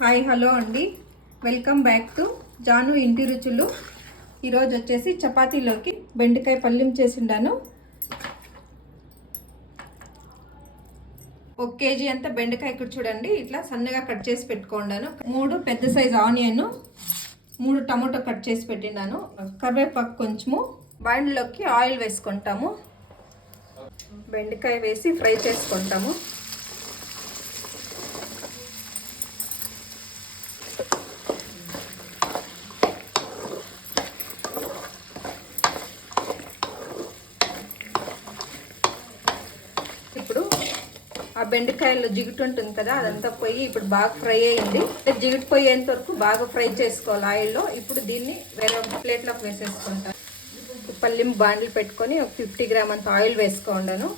Hi hello అండి, welcome back to Janu ఇంటి రుచులు. ఈరోజు వచ్చేసి చపాతీలోకి బెండకాయ పళ్ళెం చేసిండాను. 1 కేజీ అంతా బెండకాయ ఇక్కడ చూడండి, ఇట్లా సన్నగా కట్ చేసి పెట్టుకోండాను. 3 పెద్ద సైజు ఆనియన్, 3 టమాటో కట్ చేసి పెట్టినాను. కరివేపాకు కొంచెము. బాండ్లోకి ఆయిల్ వేసుకుంటాము. బెండకాయ వేసి ఫ్రై చేసుకుంటాము. ఇప్పుడు ఆ బెండకాయలో జిగుటు ఉంటుంది కదా, అదంతా పోయి ఇప్పుడు బాగా ఫ్రై అయింది. జిగుటు పోయేంత వరకు బాగా ఫ్రై చేసుకోవాలి ఆయిల్లో. ఇప్పుడు దీన్ని వేరే ప్లేట్లోకి వేసేసుకుంటాను. పల్లిం బాండిల్ పెట్టుకొని ఒక 50 గ్రామ్ అంత ఆయిల్ వేసుకోండాను.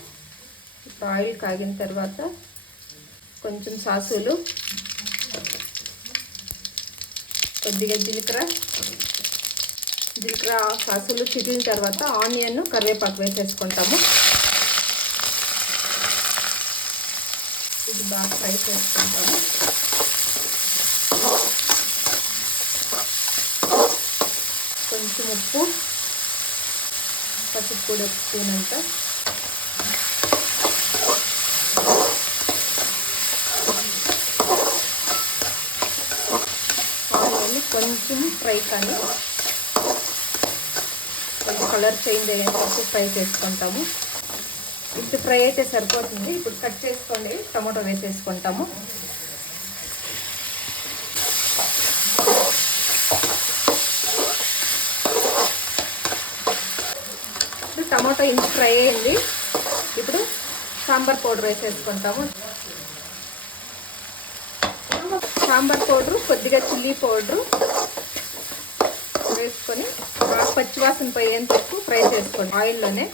ఇప్పుడు ఆయిల్ కాగిన తర్వాత కొంచెం సాసులు, కొద్దిగా జీలకర్ర సాసులు చిటిన తర్వాత ఆనియన్, కరివేపాకు వేసేసుకుంటాము. ఇది బాగా ఫ్రై చేసుకుంటాము. కొంచెం ఉప్పు, పసుపు కూడా స్పూనంత, ఆనియన్ కొంచెం ఫ్రై కానీ కొంచెం కలర్ చేంజ్ అయ్యేంత వరకు ఫ్రై చేసుకుంటాము. ఇప్పుడు ఫ్రై అయితే సరిపోతుంది. ఇప్పుడు కట్ చేసుకోండి టమాటో వేసేసుకుంటాము. ఇప్పుడు టమాటో ఇంత ఫ్రై అయింది. ఇప్పుడు సాంబార్ పౌడర్ వేసేసుకుంటాము. సాంబార్ పౌడరు, కొద్దిగా చిల్లీ పౌడరు వేసుకొని పచ్చివాసన పోయేంత వరకు ఫ్రై చేసుకోండి ఆయిల్లోనే.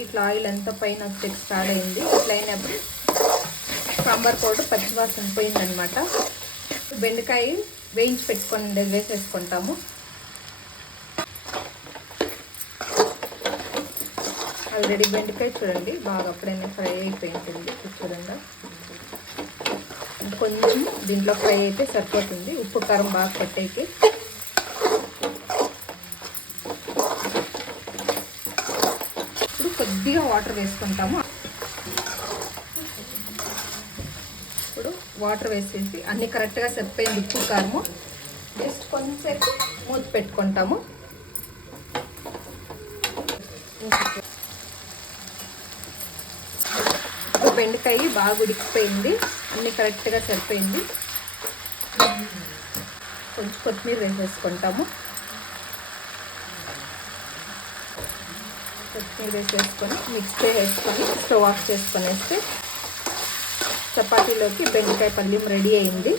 ఇట్లా ఆయిల్ అంతా పైన వచ్చేసి స్టార్ట్ అయింది. ఇట్లా అయినప్పుడు సాంబార్ పౌడర్ పచ్చివాసన పోయిందనమాట. బెండకాయ వేయించి పెట్టుకొని వేసేసుకుంటాము. ఆల్రెడీ బెండకాయ చూడండి బాగా అప్పుడైనా ఫ్రై అయిపోయింటుంది. చూడండి కొంచెం దీంట్లో ఫ్రై అయితే సరిపోతుంది. ఉప్పు కారం బాగా పట్టేకి. కొద్దిగా వాటర్ వేసుకుంటాము. ఇప్పుడు వాటర్ వేసేసి అన్ని కరెక్ట్గా సరిపోయింది ఉప్పు కారము. జస్ట్ కొంచెంసేపు మూత పెట్టుకుంటాము. బెండకాయ బాగా ఉడికిపోయింది, అన్ని కరెక్ట్గా సరిపోయింది. కొంచెం కొత్తిమీర వేసేసుకుంటాము. కొత్తిమీర వేసేసుకొని మిక్స్ వేసుకొని స్టవ్ ఆఫ్ చేసుకొని వేస్తే చపాతీలోకి బెండకాయ పళ్ళెం రెడీ అయింది.